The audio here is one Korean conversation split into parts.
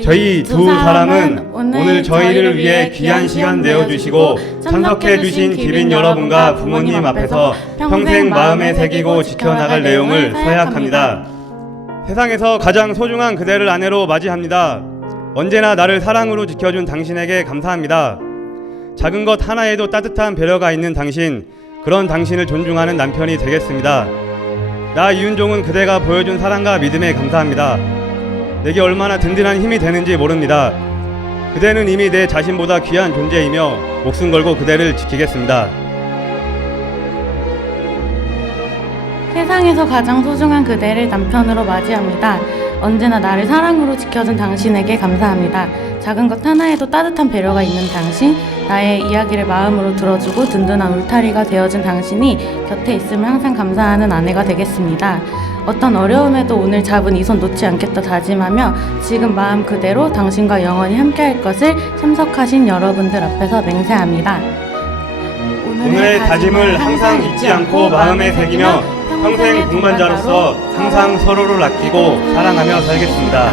저희 두 사람은 오늘 저희를 위해 귀한 시간 내어주시고 참석해주신 기빈 여러분과 부모님 앞에서 평생 마음에 새기고 지켜나갈 내용을 서약합니다. 세상에서 가장 소중한 그대를 아내로 맞이합니다. 언제나 나를 사랑으로 지켜준 당신에게 감사합니다. 작은 것 하나에도 따뜻한 배려가 있는 당신, 그런 당신을 존중하는 남편이 되겠습니다. 나 이윤종은 그대가 보여준 사랑과 믿음에 감사합니다. 내게 얼마나 든든한 힘이 되는지 모릅니다. 그대는 이미 내 자신보다 귀한 존재이며 목숨 걸고 그대를 지키겠습니다. 세상에서 가장 소중한 그대를 남편으로 맞이합니다. 언제나 나를 사랑으로 지켜준 당신에게 감사합니다. 작은 것 하나에도 따뜻한 배려가 있는 당신, 나의 이야기를 마음으로 들어주고 든든한 울타리가 되어준 당신이 곁에 있음을 항상 감사하는 아내가 되겠습니다. 어떤 어려움에도 오늘 잡은 이 손 놓지 않겠다 다짐하며 지금 마음 그대로 당신과 영원히 함께할 것을 참석하신 여러분들 앞에서 맹세합니다. 오늘의 다짐을 항상 잊지 않고 마음에 새기며 평생 동반자로서 항상 서로를 아끼고 사랑하며 살겠습니다.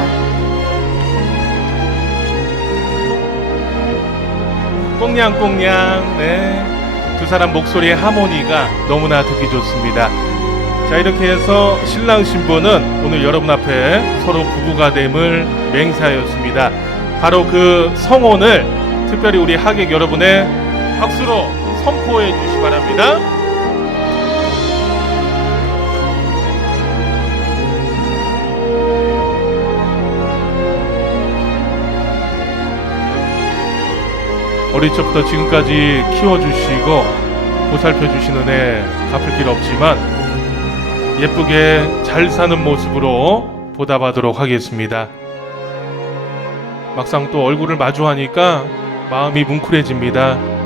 꽁냥꽁냥 네. 두 사람 목소리의 하모니가 너무나 듣기 좋습니다. 자 이렇게 해서 신랑 신부는 오늘 여러분 앞에 서로 부부가 됨을 맹세하였습니다. 바로 그 성혼을 특별히 우리 하객 여러분의 박수로 선포해 주시 바랍니다. 어릴 적부터 지금까지 키워주시고 보살펴 주시는 애 갚을 길 없지만 예쁘게 잘 사는 모습으로 보답하도록 하겠습니다. 막상 또 얼굴을 마주하니까 마음이 뭉클해집니다.